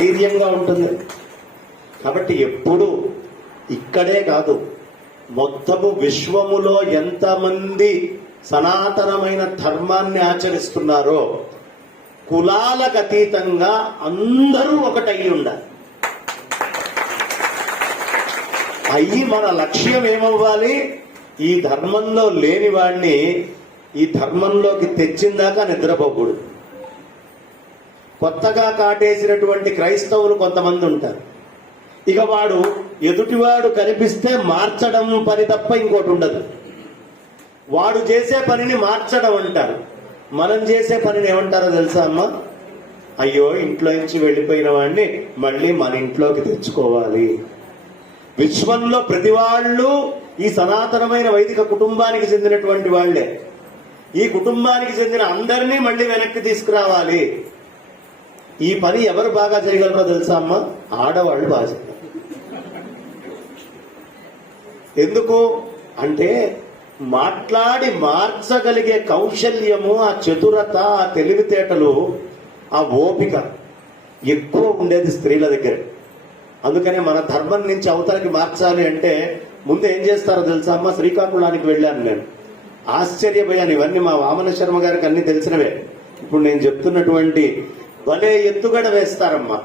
ధైర్యంగా ఉంటుంది. కాబట్టి ఎప్పుడు ఇక్కడే కాదు, మొత్తము విశ్వములో ఎంతమంది సనాతనమైన ధర్మాన్ని ఆచరిస్తున్నారో కులాలకు అతీతంగా అందరూ ఒకటయ్యి ఉండాలి. అయ్యి మన లక్ష్యం ఏమవ్వాలి? ఈ ధర్మంలో లేని వాడిని ఈ ధర్మంలోకి తెచ్చిందాకా నిద్రపోకూడదు. కొత్తగా కాటేసినటువంటి క్రైస్తవులు కొంతమంది ఉంటారు. ఇక వాడు ఎదుటివాడు కనిపిస్తే మార్చడం పని తప్ప ఇంకోటి ఉండదు. వాడు చేసే పనిని మార్చడం అంటారు. మనం చేసే పనిని ఏమంటారో తెలుసా అమ్మ? అయ్యో, ఇంట్లో నుంచి వెళ్ళిపోయిన వాడిని మళ్ళీ మన ఇంట్లోకి తెచ్చుకోవాలి. విశ్వంలో ప్రతి వాళ్ళు ఈ సనాతనమైన వైదిక కుటుంబానికి చెందినటువంటి వాళ్లే. ఈ కుటుంబానికి చెందిన అందరినీ మళ్ళీ వెనక్కి తీసుకురావాలి. ఈ పని ఎవరు బాగా చేయగలరో తెలుసా అమ్మ? ఆడవాళ్ళు బాగా చేయగలరు. ఎందుకు అంటే మాట్లాడి మార్చగలిగే కౌశల్యము, ఆ చతురత, ఆ తెలివితేటలు, ఆ ఓపిక ఎక్కువ ఉండేది స్త్రీల దగ్గర. అందుకనే మన ధర్మం నుంచి అవతలకి మార్చాలి అంటే ముందు ఏం చేస్తారో తెలుసా అమ్మ? శ్రీకాకుళానికి వెళ్ళాను నేను, ఆశ్చర్యపోయాను. ఇవన్నీ మా వామన శర్మ గారికి అన్ని తెలిసినవే. ఇప్పుడు నేను చెప్తున్నటువంటి భలే ఎత్తుగడ వేస్తారమ్మా.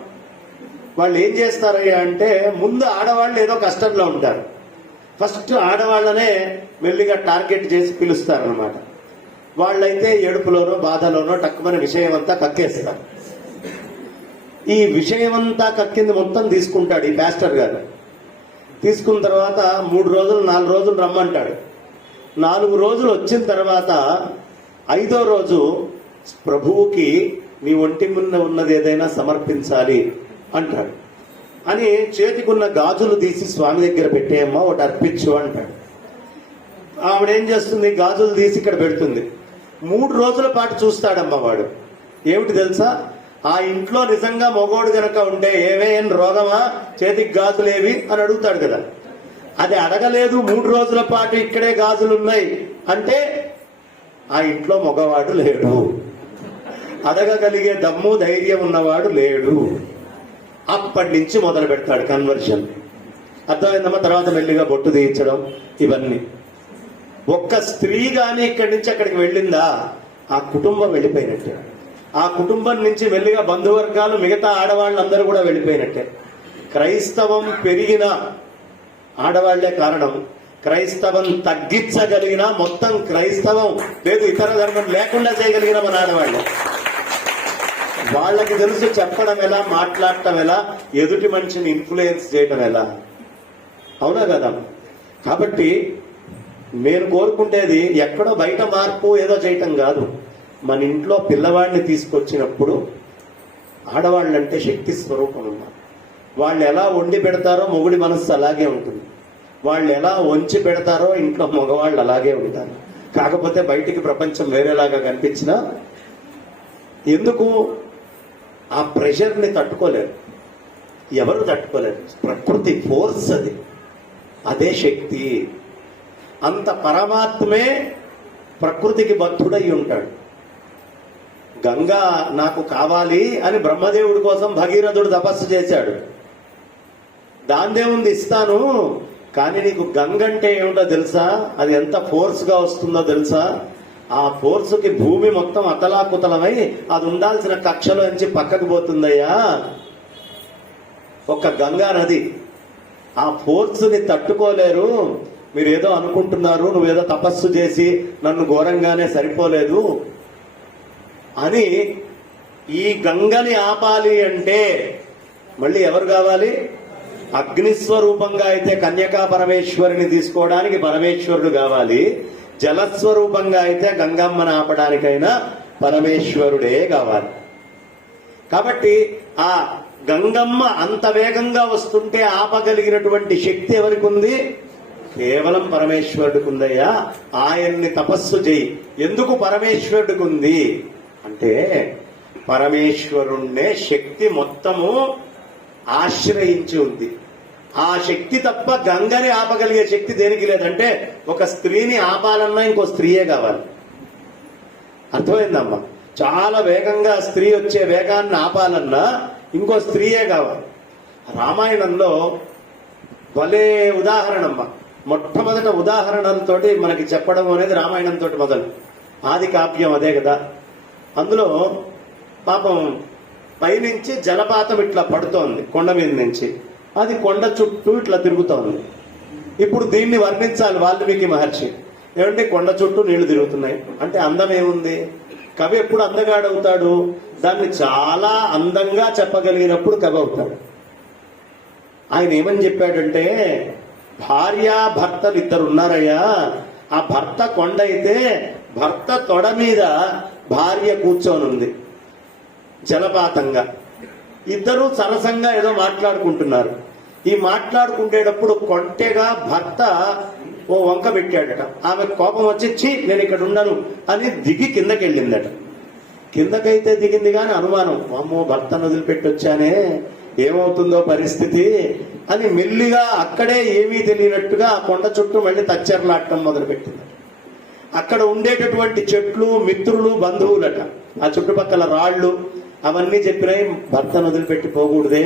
వాళ్ళు ఏం చేస్తారయ్యా అంటే ముందు ఆడవాళ్ళు ఏదో కష్టంలో ఉంటారు. ఫస్ట్ ఆడవాళ్లనే మెల్లిగా టార్గెట్ చేసి పిలుస్తారనమాట. వాళ్ళైతే ఏడుపులోనో బాధలోనో టక్కుమని విషయం అంతా కక్కేస్తారు. ఈ విషయం అంతా కక్కింది మొత్తం తీసుకుంటాడు ఈ పాస్టర్ గారు. తీసుకున్న తర్వాత 3 రోజులు 4 రోజులు రమ్మంటాడు. 4 రోజులు వచ్చిన తర్వాత 5వ రోజు ప్రభువుకి నీ ఒంటి ముందు ఉన్నది ఏదైనా సమర్పించాలి అంటాడు. అని చేతికున్న గాజులు తీసి స్వామి దగ్గర పెట్టేయమ్మా, ఒకటి అర్పించు అంటాడు. ఆవిడేం చేస్తుంది? గాజులు తీసి ఇక్కడ పెడుతుంది. 3 రోజుల పాటు చూస్తాడమ్మా వాడు. ఏమిటి తెలుసా? ఆ ఇంట్లో నిజంగా మగోడు గనక ఉంటే ఏమేం రోగమా, చేతికి గాజులేవి అని అడుగుతాడు కదా. అది అడగలేదు. 3 రోజుల పాటు ఇక్కడే గాజులున్నాయి అంటే ఆ ఇంట్లో మగవాడు లేడు, అడగగలిగే దమ్ము ధైర్యం ఉన్నవాడు లేడు. అప్పటి నుంచి మొదలు పెడతాడు కన్వర్షన్. అర్థమైందమ్మా? తర్వాత మెల్లిగా బొట్టు తీయించడం, ఇవన్నీ. ఒక్క స్త్రీ గాని ఇక్కడి నుంచి అక్కడికి వెళ్ళిందా ఆ కుటుంబం వెళ్ళిపోయినట్టే. ఆ కుటుంబం నుంచి మెల్లిగా బంధువర్గాలు, మిగతా ఆడవాళ్ళందరూ కూడా వెళ్ళిపోయినట్టే. క్రైస్తవం పెరిగిన ఆడవాళ్లే కారణం. క్రైస్తవం తగ్గించగలిగిన, మొత్తం క్రైస్తవం లేదు ఇతర ధర్మం లేకుండా చేయగలిగిన మన ఆడవాళ్లే. వాళ్ళకి తెలుసు చెప్పడం ఎలా, మాట్లాడటం ఎలా, ఎదుటి మనిషిని ఇన్ఫ్లుయెన్స్ చేయటం ఎలా. అవునా కదా? కాబట్టి నేను కోరుకుంటేది ఎక్కడో బయట మార్పు ఏదో చేయటం కాదు. మన ఇంట్లో పిల్లవాడిని తీసుకొచ్చినప్పుడు ఆడవాళ్ళంటే శక్తి స్వరూపం ఉన్నారు. వాళ్ళు ఎలా వండి పెడతారో మొగుడి మనస్సు అలాగే ఉంటుంది. వాళ్ళు ఎలా వంచి పెడతారో ఇంట్లో మగవాళ్ళు అలాగే ఉంటారు. కాకపోతే బయటికి ప్రపంచం వేరేలాగా కనిపించినా ఎందుకు? ఆ ప్రెషర్ని తట్టుకోలేరు. ఎవరు తట్టుకోలేరు. ప్రకృతి ఫోర్స్ అది, అదే శక్తి. అంత పరమాత్మే ప్రకృతికి బద్ధుడై ఉంటాడు. గంగా నాకు కావాలి అని బ్రహ్మదేవుడి కోసం భగీరథుడు తపస్సు చేశాడు. దాందేముంది, ఇస్తాను, కానీ నీకు గంగ అంటే ఏమిటో తెలుసా? అది ఎంత ఫోర్స్ గా వస్తుందో తెలుసా? ఆ ఫోర్సుకి భూమి మొత్తం అతలాకుతలమై అది ఉండాల్సిన కక్షలో నుంచి పక్కకు పోతుందయ్యా ఒక గంగా నది. ఆ ఫోర్స్ ని తట్టుకోలేరు. మీరు ఏదో అనుకుంటున్నారు, నువ్వేదో తపస్సు చేసి నన్ను ఘోరంగానే సరిపోలేదు అని. ఈ గంగని ఆపాలి అంటే మళ్ళీ ఎవరు కావాలి? అగ్నిస్వరూపంగా అయితే కన్యకా పరమేశ్వరిని తీసుకోవడానికి పరమేశ్వరుడు కావాలి. జలస్వరూపంగా అయితే గంగమ్మని ఆపడానికైనా పరమేశ్వరుడే కావాలి. కాబట్టి ఆ గంగమ్మ అంత వేగంగా వస్తుంటే ఆపగలిగినటువంటి శక్తి ఎవరికి ఉంది? కేవలం పరమేశ్వరుడికి ఉందయ్యా. ఆయన్ని తపస్సు చేయి. ఎందుకు పరమేశ్వరుడికి ఉంది అంటే పరమేశ్వరుణ్ణే శక్తి మొత్తము ఆశ్రయించి ఉంది. ఆ శక్తి తప్ప గంగని ఆపగలిగే శక్తి దేనికి లేదంటే ఒక స్త్రీని ఆపాలన్నా ఇంకో స్త్రీయే కావాలి. అర్థమైందమ్మా? చాలా వేగంగా స్త్రీ వచ్చే వేగాన్ని ఆపాలన్నా ఇంకో స్త్రీయే కావాలి. రామాయణంలో భలే ఉదాహరణమ్మ. మొట్టమొదట ఉదాహరణలతోటి మనకి చెప్పడం అనేది రామాయణంతో మొదలు. ఆది కావ్యం అదే కదా. అందులో పాపం పైనుంచి జలపాతం ఇట్లా పడుతోంది కొండ మీద నుంచి. అది కొండ చుట్టూ ఇట్లా తిరుగుతోంది. ఇప్పుడు దీన్ని వర్ణించాలి వాల్మీకి మహర్షి. ఏమంటే కొండ చుట్టూ నీళ్లు తిరుగుతున్నాయి అంటే అందం ఏముంది? కవి ఎప్పుడు అందగాడవుతాడు? దాన్ని చాలా అందంగా చెప్పగలిగినప్పుడు కవి అవుతాడు. ఆయన ఏమని చెప్పాడంటే, భార్య భర్తలు ఇద్దరు ఉన్నారయ్యా. ఆ భర్త కొండ అయితే భర్త తొడ మీద భార్య కూర్చొని ఉంది జలపాతంగా. ఇద్దరు సరసంగా ఏదో మాట్లాడుకుంటున్నారు. ఈ మాట్లాడుకునేటప్పుడు కొంటెగా భర్త ఓ వంక పెట్టాడట. ఆమె కోపం వచ్చి ఛీ నేను ఇక్కడ ఉండను అని దిగి కిందకి వెళ్ళిందట. కిందకైతే దిగింది కానీ అనుమానం, అమ్మో భర్తను వదిలిపెట్టి వచ్చానే ఏమవుతుందో పరిస్థితి అని మెల్లిగా అక్కడే ఏమీ తెలియనట్టుగా ఆ కొండ చుట్టూ మళ్ళీ తచ్చర్లాడటం మొదలుపెట్టిందట. అక్కడ ఉండేటటువంటి చెట్లు మిత్రులు బంధువులట, ఆ చుట్టుపక్కల రాళ్లు అవన్నీ చెప్పినాయి, భర్తను వదిలిపెట్టి పోకూడదే,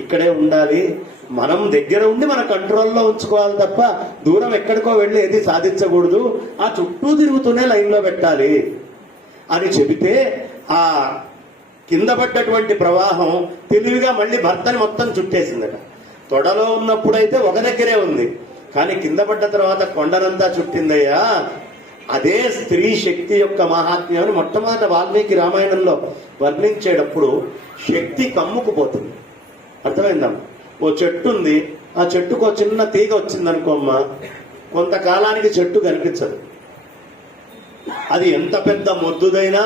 ఇక్కడే ఉండాలి, మనం దగ్గర ఉండి మన కంట్రోల్లో ఉంచుకోవాలి తప్ప దూరం ఎక్కడికో వెళ్ళి ఏది సాధించకూడదు, ఆ చుట్టూ తిరుగుతూనే లైన్లో పెట్టాలి అని చెబితే ఆ కింద పడ్డటువంటి ప్రవాహం తెలివిగా మళ్ళీ భర్తని మొత్తం చుట్టేసిందట. తొడలో ఉన్నప్పుడైతే ఒక దగ్గరే ఉంది, కానీ కింద పడ్డ తర్వాత కొండనంతా చుట్టిందయ్యా. అదే స్త్రీ శక్తి యొక్క మహాత్మ్యాన్ని మొట్టమొదట వాల్మీకి రామాయణంలో వర్ణించేటప్పుడు శక్తి కమ్ముకుపోతుంది. అర్థమైందా? ఓ చెట్టు ఉంది, ఆ చెట్టుకు ఒక చిన్న తీగ వచ్చిందనుకోమ్మా, కొంతకాలానికి చెట్టు కనిపించదు. అది ఎంత పెద్ద మొద్దుదైనా